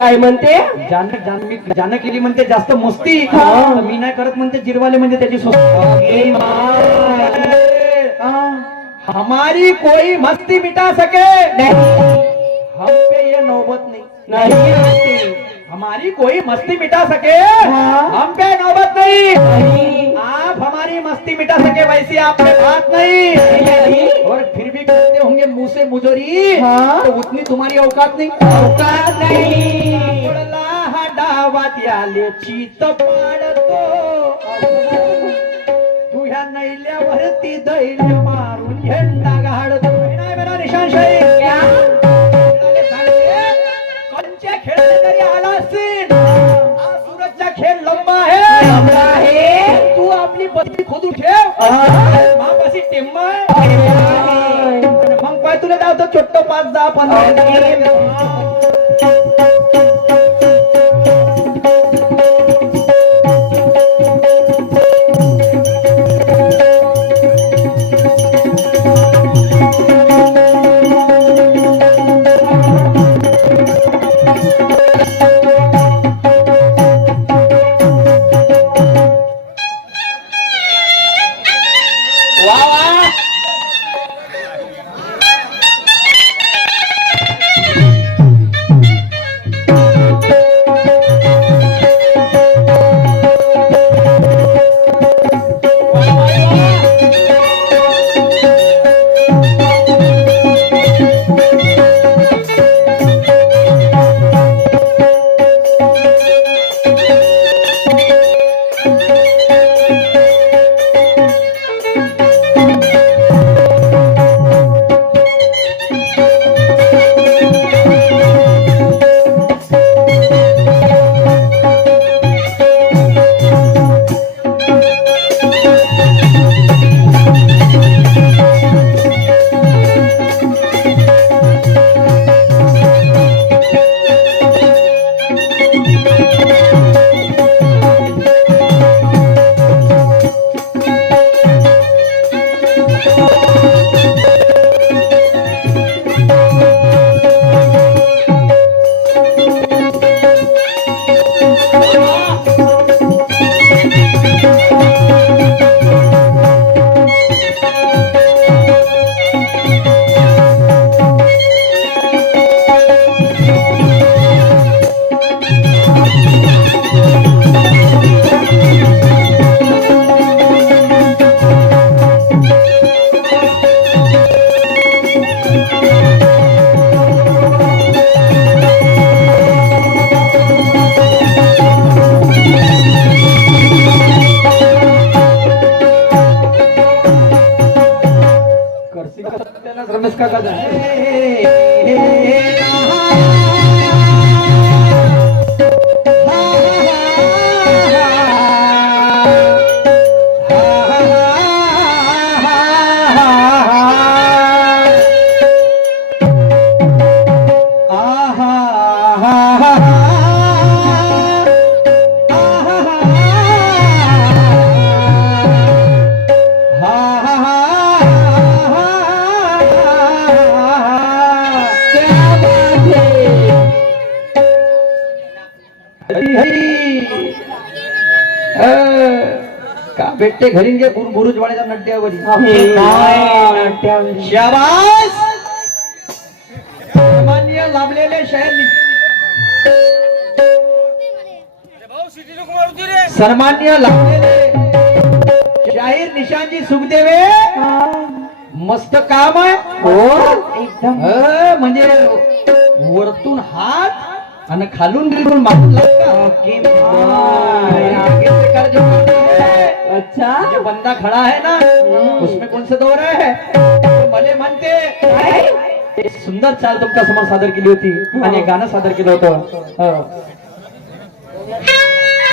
काय म्हणते? ज्यानं केली म्हणते जास्त मस्ती, मी नाही करत म्हणते जिरवाले म्हणजे त्याची हमारी कोई मस्ती मिटा सके हम पे ये नौबत नहीं, हमारी कोई मस्ती मिटा सके हम पे नौबत नहीं, आप हमारी मस्ती मिटा सके वैसी आप पे बात नहीं, और फिर भी करते होंगे मुंह से मुजरी तो उतनी तुम्हारी औकात नहीं, औकात नहीं। डावात याले चीत पाडतो तू ह्या नैल्यावरती दैल मारून झेंडा गाडतो नाही मेरा निशान शाही कोणच्या खेळात जरी आला असेल हा सूरजचा खेळ लंबा आहे, तू आपली पदवी खोदू ठेव मापाशी टेम्मा मग पाय तुला धावतो छोट्ट 5, 10, 15 रमेश काका का भेटते घरी गे बुरुज वाड्याच्या नट्यावर शाबास सामान्य लाभलेले सन्मान्य लाभलेले शाहीर निशांजी सुखदेवे मस्त काम आहे एकदम म्हणजे वरतून हात आणि खालून गिलून मारून अच्छा जो बंदा खड़ा है ना उसमें कौन से दो रहे है भले म्हणते एक सुंदर चाल तुमच्या समोर सादर केली होती आणि गाणं सादर केलं होतं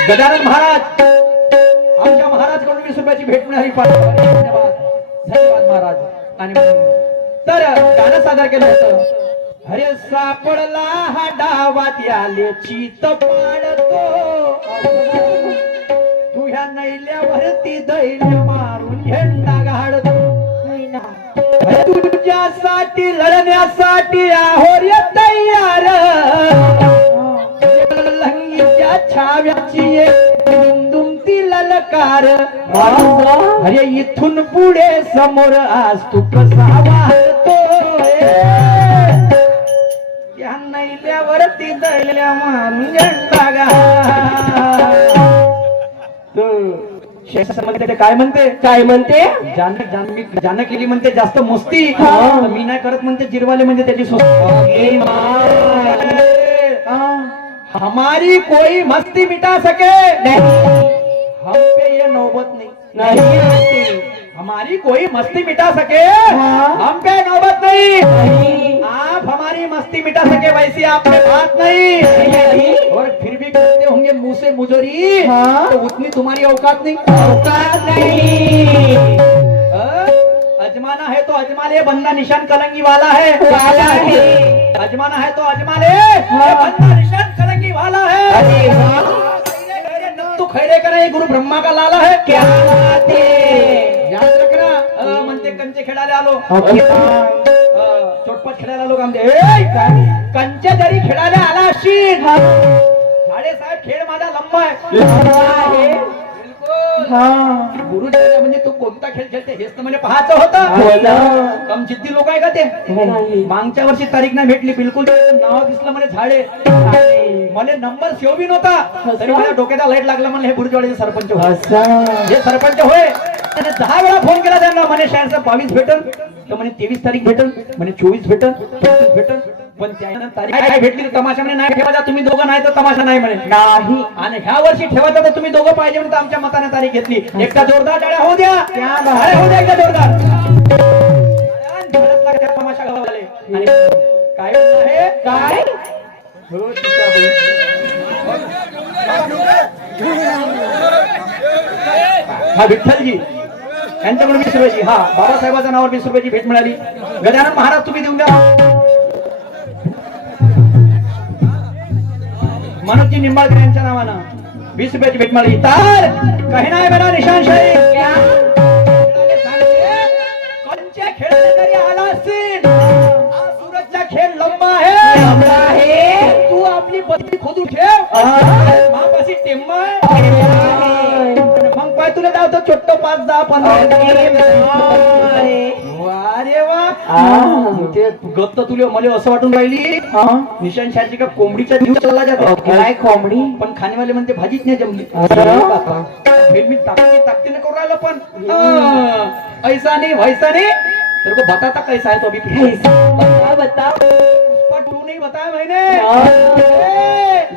गजानन महाराज आमच्या महाराजकडून 20 रुपयाची भेट मिळाली धन्यवाद धन्यवाद महाराज आणि तर गाणं सादर केलं होतं अरे सापडला हा डावात याले चीत पाडतो तू ह्या नैल्यावरती दैल मारून झेंडा गाडतो तुझ्यासाठी लढण्यासाठी आहोर तयार संसार अरे इथून पुढे समोर आज तू कसा वाहतोय या नैल्यावरती दैल्या मारून झेंडा गा शेषामध्ये काय म्हणते जान केली म्हणते जास्त मस्ती मी नाही करत म्हणते जिरवाले म्हणजे त्याची हमारी कोई मस्ती मिटा सके हम पे ये नौबत नहीं हमारी कोई मस्ती मिटा सके हम पे नौबत नहीं आप हमारी मस्ती मिटा सके वैसी आप पे बात नहीं और फिर भी करते होंगे मुंह से मुजोरी तो उतनी तुम्हारी औकात नहीं अजमाना है तो अजमा ले बंदा निशान कलंगी वाला है अजमाना है तो अजमा ले बंदा निशान कलंगी वाला है तू खैरे करे गुरु ब्रह्मा का लाला है क्या बात है याद रखना म्हणते कंचे खेळायला आलो चोटपट खेळायला आलो का म्हणते कंचे जरी खेळायला आला असशील साहेब खेळ माझा लंबा आहे गुरुजी म्हणजे तू कोणता खेळ खेळते हेच तर म्हणजे पाहायचं होतं कम जिद्दी लोक आहे का ते मागच्या वर्षी तारीख नाही भेटली बिलकुल नाव दिसलं म्हणजे झाडे मला नंबर सेव बी नव्हता तरी माझ्या डोक्याला लाईट लागला म्हणलं हे गुरुजीवाडीचे सरपंच हे सरपंच होय त्याने 10 वेळा फोन केला त्यांना म्हणे शाळेचं 22 भेटल तर म्हणे 23 तारीख भेटल म्हणे 24 भेटल 25 भेटल पण त्यानं तारीख काय भेटली तर तमाशा म्हणे नाही ठेवायचा तुम्ही दोघं नाही तर तमाशा नाही म्हणे नाही आणि ह्या वर्षी ठेवायचा तर तुम्ही दोघं पाहिजे म्हणून आमच्या मताने तारीख घेतली एकदा जोरदार टाळ्या होऊ द्या होऊ द्या एकदा जोरदार तमाशा गावाले आणि काय आहे काय हा विठ्ठलजी यांच्याकडून 20 रुपयाची हा बाबासाहेबांच्या नावावर 20 रुपयाची भेट मिळाली गजानन महाराज तुम्ही देऊन द्या मनोजी निंबाळकर यांच्या नावानं 20 रुपयाची भेट मिळाली तर काही नाही बेटा निशांशाही कोणच्या खेळ जरी आला असेल हा सूरजचा खेळ लंबा आहे तू आपली पत्नी खोदून ठेव मापाशी टेंबा मग पाय तुला जावतो छोट्ट 5 10 15 अरे वा ते गप्त तुला मला असं वाटून राहिली निशान शाहची का कोंबडीचा जीव चालला जातो काय कोंबडी पण खाणेवाले म्हणते भाजीच नाही जमली मी ताकती न करू राहिलं पण ऐसा नाही वैसा नाही तर को बताता कैसा है तो अभी बता तू नहीं बताया मैंने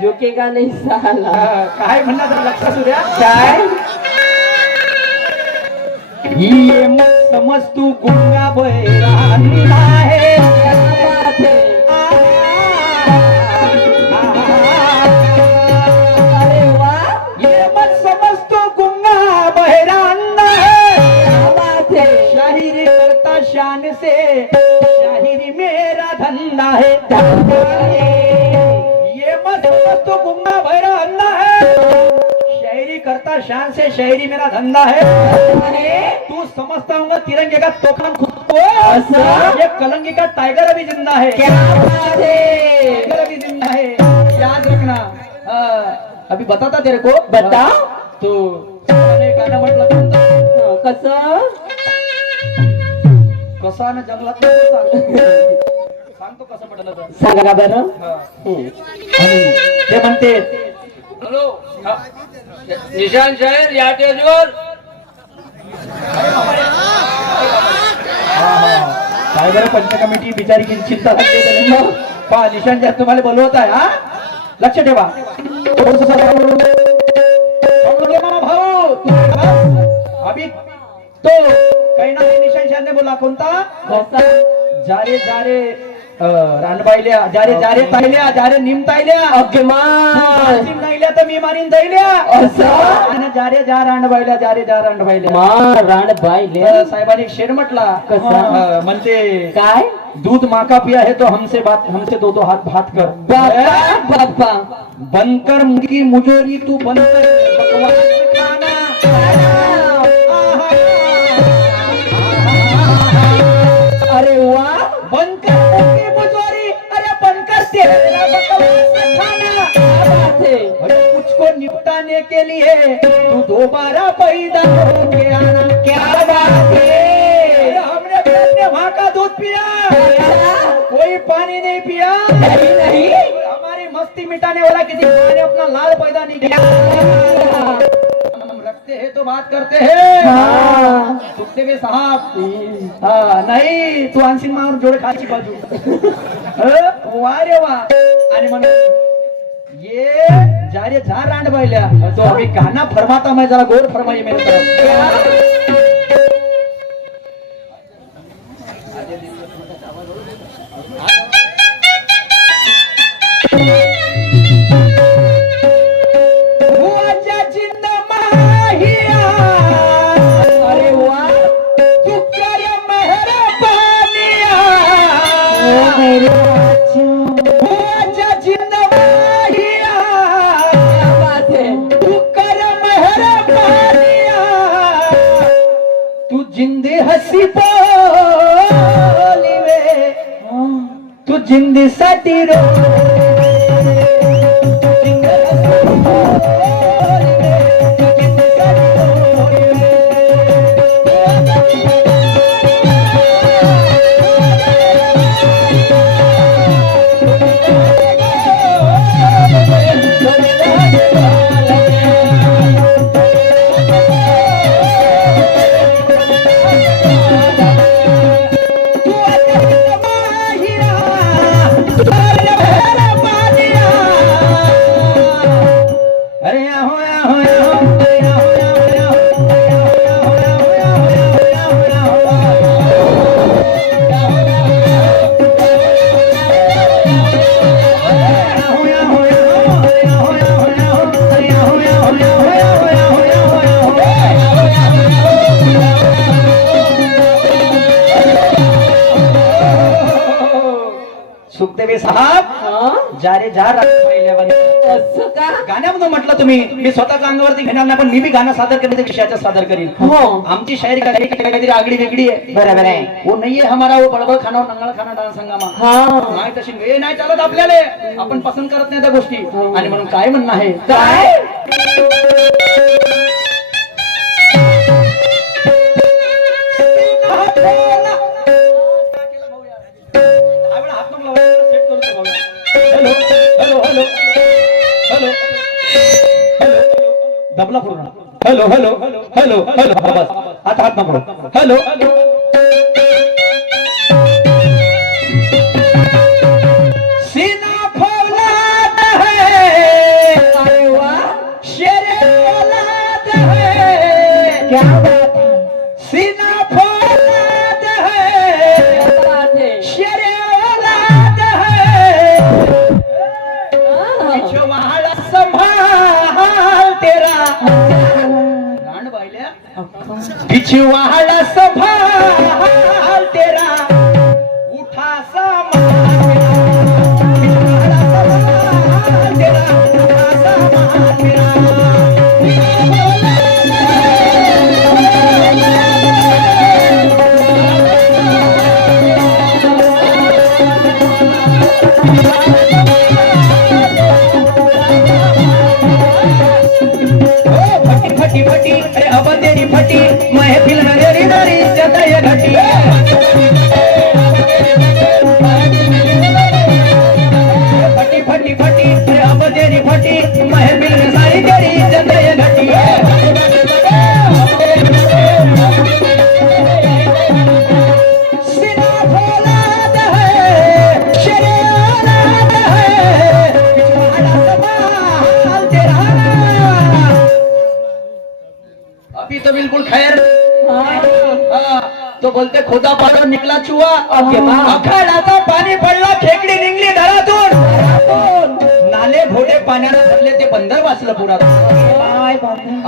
झुकेगा नहीं साला काय म्हणणार लक्षात असू द्या काय ये मत समझ तू गुंगा बैरानी है अरे वाह ये मत समझ तू गुंगा बहरान है शायरी करता शान से शायरी मेरा धंधा है ये मत समझ तू गुंगा बहरान है शायरी करता शान से शायरी मेरा धंधा है तू समझता होगा तिरंगे का तोफान खुद को ये कलंगी का टाइगर अभी जिंदा है टाइगर अभी जिंदा है याद रखना अभी बताता तेरे को बता तो गाणं म्हटलं कसं कसा ना जंगलात सांगतो कसं म्हटलं सांगा का बरं ते म्हणते हॅलो निशान शाहीर या टेजवर काय बरं पंच कमिटी बिचारी की चिंता पहा निशान शाह तुम्हाला बोलवत आहे हा लक्ष ठेवा भाऊ अभी तो काही नाही निशान शाह ने बोला कोणता जारे जारे रानबाईल्या जारे जारे ताईल्या जारे निम ताईल्या अभिमान नाईल्या तर मी मारीन दैल्या असं जारे जा रानबाईल्या जारे जा रानबाईल्या रानबाईल्या साहेबांनी एक शेर म्हटला कसा म्हणते काय दूध माँ का पिया है तो हमसे दो हाथ भात कर बाबा बनकर मुर्गी मुजोरी तू बनकर बकवास खाना अरे वाह बनकर मुर्गी मुजोरी अरे बनकर तेरा बकवास खाना मुझको निपटाने बनाने के लिए तू दोबारा पैदा हो के आना। क्या बात है, हमने अपने वहां का दूध पिया, कोई पानी नहीं पिया। नहीं हमारी मस्ती मिटाने वाला किसी ने अपना लाल पैदा नहीं किया। हम रखते हैं तो बात करते हैं। सुखदेव साहब, हाँ नाही तू आणशील मावर जोडे खाची बाजू। वा रे वा। आणि म्हणून ये जा रे जा रांड बैल्या, तो अभी गाना फरमाता मैं, जरा गौर फरमाइए मेरे तरफ। अरे वाह मेरे क्या बात है। तू जिंदे हसी बोली वे, तू जिंदीसाठी रो। सुखदेव साहब, जा रे जा असं का? गाण्यामधून म्हटलं तुम्ही, मी स्वतःच्या अंगावरती घेणार नाही, पण मी बी गाणं सादर करण्याच्या विषयाचं सादर करीन। आमची शायरी काहीतरी आगळी वेगळी आहे। बरोबर आहे। वो नाहीये हमारा वो बडबड खाना और नंगाळ खाना डान्स संगमा। नाही तशी वेळ नाही चालत आपल्याला, आपण पसंत करत नाही त्या गोष्टी। आणि म्हणून काय म्हणणं आहे, काय दबला पूर्ण। हॅलो हॅलो हॅलो हॅलो, बस आता हात नको। हॅलो सीना फौलाद है, अरे वाह शेरे औलाद है। क्या बात है। सीना फौलाद है, क्या बात है। शेरे औलाद है। पिछवाड़ा संभाल तेरा, गांड बायल्या, पिछवाड़ा संभाल तेरा, उठा सामान तेरा, पिछवाड़ा संभाल तेरा, उठा सामान तेरा। फटी फटी अरे अब तेरी फटी, महफिल में तेरी दरी जताए घटी। फटी फटी फटी अरे अब तेरी फटी, महफिल में सारी तेरी जताए घटी। सीना फौलाद है, शेरे औलाद है, पिछवाड़ा संभाल तेरा। अभी तो बिल्कुल खैर। तो बोलते खोदा पाडो निकला चुआ, अखाडाचा पाणी पडला, खेकडी निघली घरातून, नाले घोडे पाण्याला भरले, ते बंदर वाचलं पुरातून।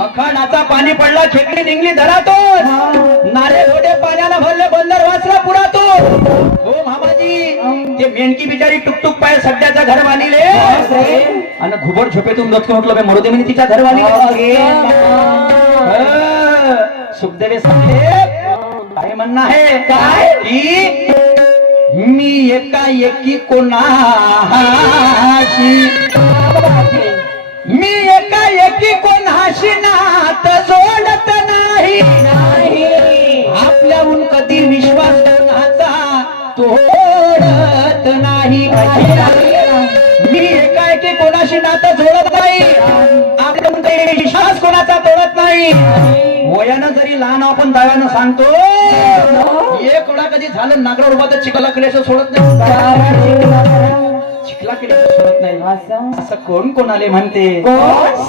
अखाडाचा पाणी पडला, खेकडी निघली घरातून, नाले घोडे पाण्याला भरले, बंदर वाचलं पुरातून। हो मामाजी, ते मेंढकी बिचारी टुकटुक पाय सध्याच्या घर बांधिले, आणि घुबड झोपेतून दचकून उठलं, बे मरुदे म्हणे तिच्या घर बांधिले। सुखदेव साहेब, काय म्हणणं आहे, काय की मी एकाएकी कोणाशी, मी एकाएकी कोणाशी कोणाशी नात जोडत नाही आपल्याहून कधी विश्वास कोणाचा तोडत नाही मी एकाएकी कोणाशी नातं जोडत नाही आपल्याहून काही विश्वास कोणाचा तोडत नाही वयानं जरी लहान आपण दव्यानं सांगतो एक कोणा कधी झालं नागरा उभा तर चिखला केल्याचं सोडत नाही चिखला केल्याचं सोडत नाही असं कोण कोणाले म्हणते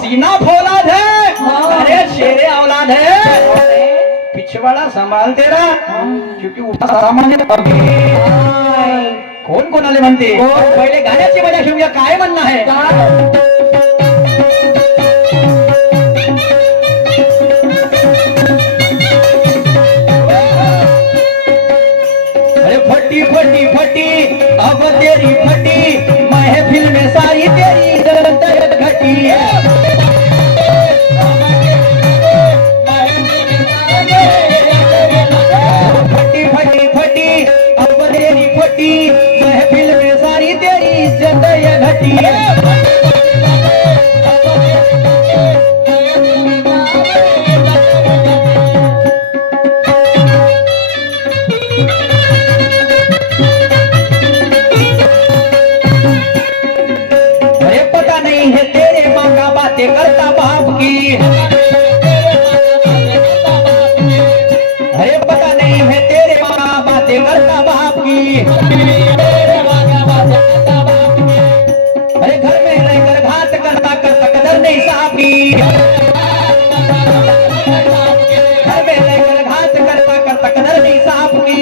सीना फौलाद है अरे शेरे औलाद है पिछवाड़ा संभाल तेरा क्योंकि उठा सामान्य कोण कोणाले म्हणते पहिले गाण्याची मजा घेऊया काय म्हणणं आहे अरे फटी फटी फटी अब तेरी फटी महफिल में सारी तेरी दर्द घटी फटी फटी फटी अब तेरी फटी महफिल में सारी तेरी इज्जत ये घटी अरे पता नहीं है तेरे माँ का बातें करता बाप की अरे पता नहीं है तेरे माँ का बातें करता बाप की अरे घर में रहकर घात करता करता कदर नहीं साहब की घर में रहकर घात करता करता कदर नहीं साहब की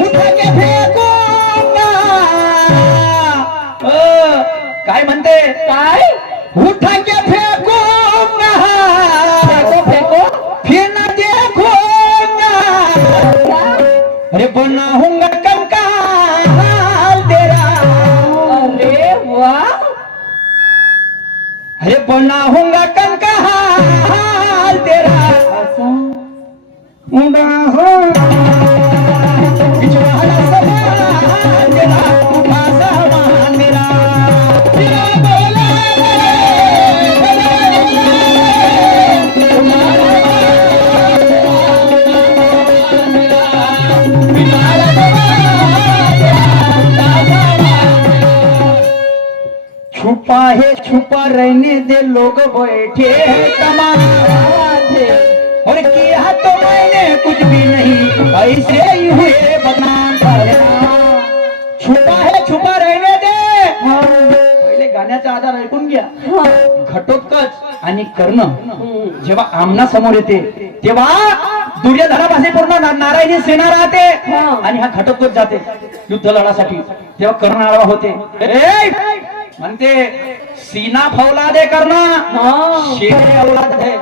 उठ के फेकूंगा काय म्हणते काय उठ के फेकूंगा फेको फिर न देखूंगा अरे बनाऊंगा कंकाल तेरा अरे वाह अरे बनाऊंगा कंकाल तेरा पिछवाड़ा सामान तेरा उठा सामान मेरा तेरा बोला छुपा है छुपा रहने दे लोग बैठे हैं तमाशे और किया तो मैंने कुछ भी नहीं ऐसे ही हुए बदनाम छुपा है छुपा रहने दे पहिले गाण्याचा आधार ऐकून घ्या घटोत्कच आणि कर्ण जेव्हा आमना समोर येते तेव्हा दुर्योधनापाशी पूर्ण नारायणी सेना राहते आणि हा घटोत्कच जाते युद्ध लढासाठी तेव्हा कर्ण आळवा होते म्हणते सीना फौलाद है कर्ण शेरे औलाद है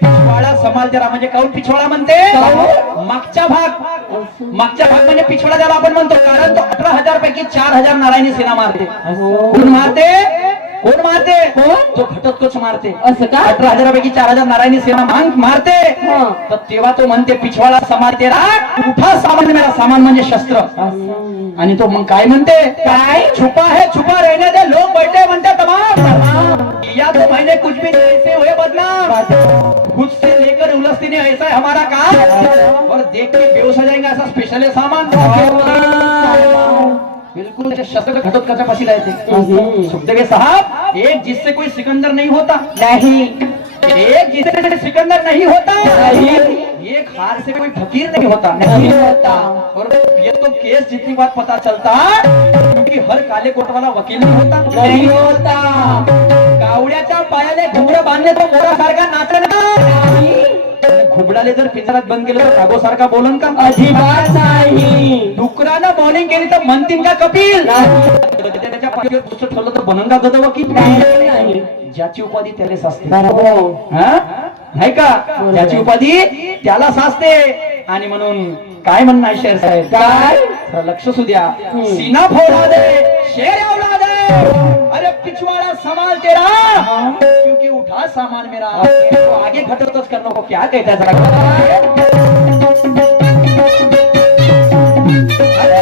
पिछवाड़ा समाल जरा म्हणजे काऊन पिछवाड़ा म्हणते मागचा भाग म्हणजे पिछवाड़ा ज्याला आपण म्हणतो कारण तो 18,000 पैकी 4,000 नारायणी सेना मारते कोण मारते तो घटोत्कच मारते असं का 18,000 पैकी 4,000 नारायणी सेना मारते तर तेव्हा तो म्हणते पिछवाड़ा समाल तेरा उठा सामान मेरा सामान म्हणजे शस्त्र आणि तो मग काय म्हणते काय छुपा है छुपा रहने दे लोग बैठे म्हणते तमाम या तो मैंने कुछ भी नहीं ऐसे हुए बदनाम खुद से लेकर उलझती ऐसा है हमारा काम और देख के बेहोश हो जाएंगे ऐसा स्पेशल है सामान बिल्कुल शस्त्र घटोत्कचा पासी रहते सुखदेव साहब एक जिससे कोई सिकंदर नहीं होता नहीं एक जिससे सिकंदर नहीं होता नहीं एक हार से कोई फकीर नहीं होता नहीं होता और ये तो केस जितनी बात पता चलता क्योंकि हर काले कोट वाला वकील नहीं होता कावड्याच्या पायाले घुबड बांधले तो मोरा सारखा नाचणार घुबडाले जर पिंजरात बंद केलं तर राघो सारखा बोलन का अजिबात नाही डुकरानं बॉलिंग केली तर म्हणतील का कपिल त्याच्या पाठीवर पुस्तक ठेवलं तर बनन का गद वकील नाही ज्याची उपाधी त्याला सासते नाही का त्याची उपाधी त्याला सासते आणि म्हणून काय म्हणणं आहे शेर साहेब काय लक्ष असू द्या सीना फौलाद है शेर औलाद है अरे पिछवाड़ा संभाल तेरा क्योंकि उठा सामान मेरा तो आगे घटोत्कच करने को क्या कहता है जरा अरे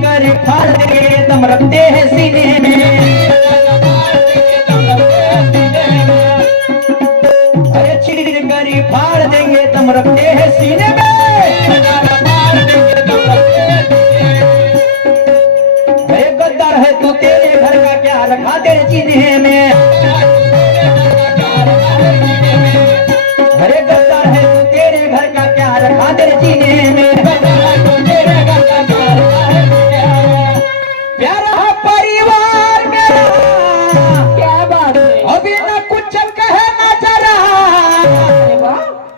कर फाड़ देंगे दम रखते हैं सीने में। अरे चीर कर फाड़ देंगे दम रखते हैं सीने में। अरे गद्दार है तू तेरे घर का क्या रखा तेरे सीने में। अरे गद्दार है तू तेरे घर का क्या रखा तेरे सीने में। प्यारा परिवार मेरा क्या बात है। अभी न कुछ कहना जरा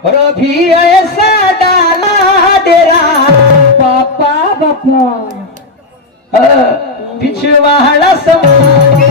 और अभी ऐसा डाला डेरा। बापा बापा पिछवाड़ा समाज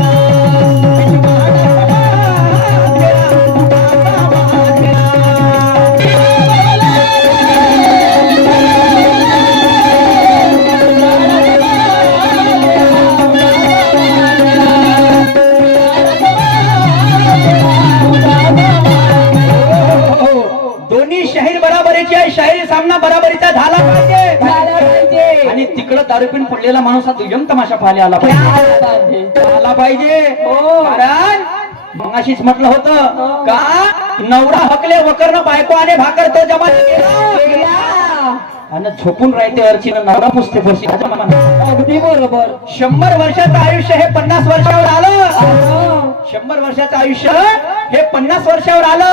दोन्ही शहर बराबरीचे आहे. शाहिरी सामना बराबरीचा झाला पाहिजे. झाला पाहिजे. आणि तिकडं दारू पिऊन पडलेला माणूस हा दुय्यम तमाशा पाहायला आला पाहिजे. आला पाहिजे. कारण मगाशीच म्हटलं होतं का नवरा हकले वकरनं बायको आणि भाकर तो जमा केला आणि झोपून राहते अर्चीनं नवरा पुसते फरशी. अगदी बरोबर. 100 वर्षाचं आयुष्य हे 50 वर्षावर आलं. 100 वर्षाचं आयुष्य हे 50 वर्षावर आलं.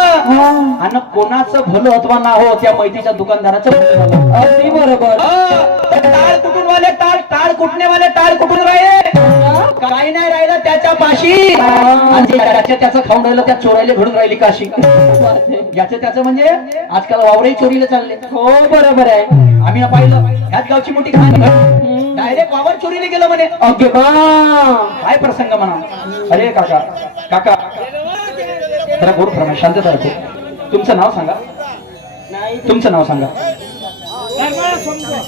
आणि कोणाचं भलं अथवा ना हो त्या मैतीच्या दुकानदाराचं भलं झालं. अगदी बरोबर. टाळ कुटून वाले टाळ कुटणे वाले टाळ कुटून राहिले. काही नाही राहिलं त्याच्या पाशी. आणि त्याचं खाऊन राहिलं त्या चोरायला घडून राहिली काशी. याचं त्याचं म्हणजे आजकाल वावरही चोरीला चालले. हो बरोबर आहे. आम्ही पाहिलं ह्याच गावची मोठी कहाणी. डायरेक्ट वावर चोरीला गेलं म्हणे. अगे बा काय प्रसंग म्हणा. अरे काका काका जरा गोड प्रमाण शांतता राहते. तुमचं नाव सांगा. तुमचं नाव सांगा.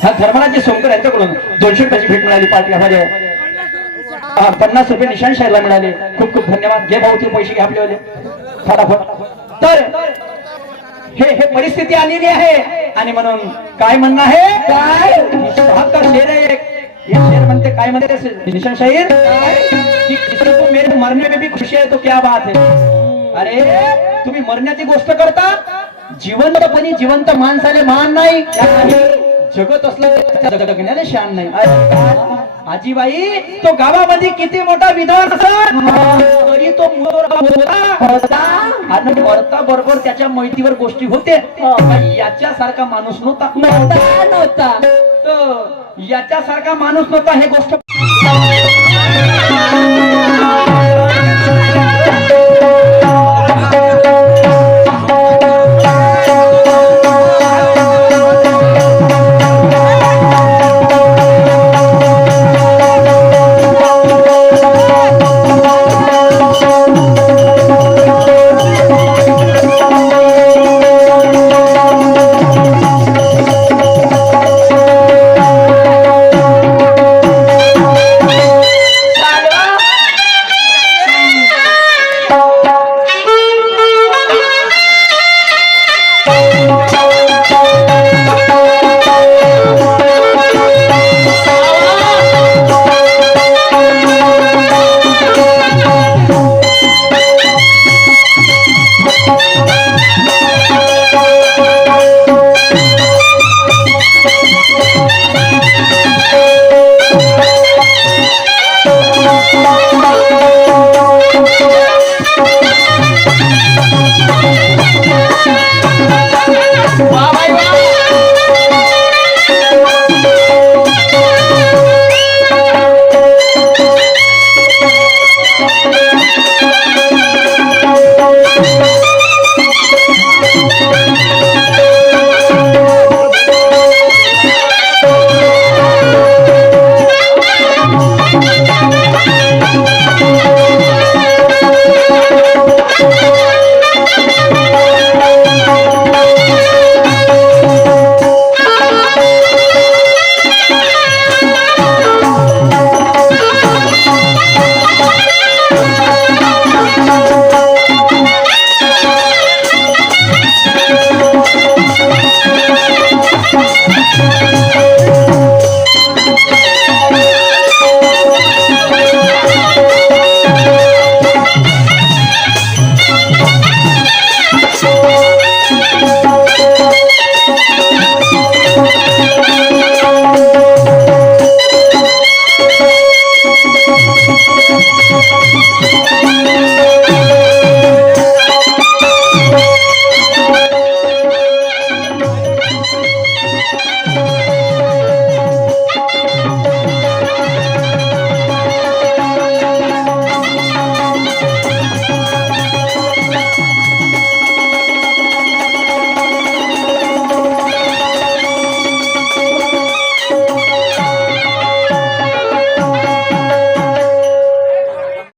हा धर्मराजे सोमकर यांच्याकडून 200 रुपयाची भेट मिळाली पार्टी मध्ये. 50 रुपये निशांत शाळेला मिळाले. खूप खूप धन्यवाद. घे भाऊ ते पैसे घ्या आपले फटाफट. तर हे परिस्थिती आलेली आहे आणि म्हणून काय म्हणणं आहे काय शेर आहे एक. ये शेर म्हणते काय म्हणते निशांत शाहीर की किसी को मेरे मरने में भी खुशी है तो क्या बात है. अरे तुम्ही मरण्याची गोष्ट करता. जिवंतपणी जिवंत माणसाले मान नाही. जगत असलं जगण्याने शान नाही. आजीबाई तो गावामध्ये किती मोठा विद्वान तरी तो आणि मरता बरोबर त्याच्या मैतीवर गोष्टी होते. याच्यासारखा माणूस नव्हता. याच्यासारखा माणूस नव्हता. हे गोष्ट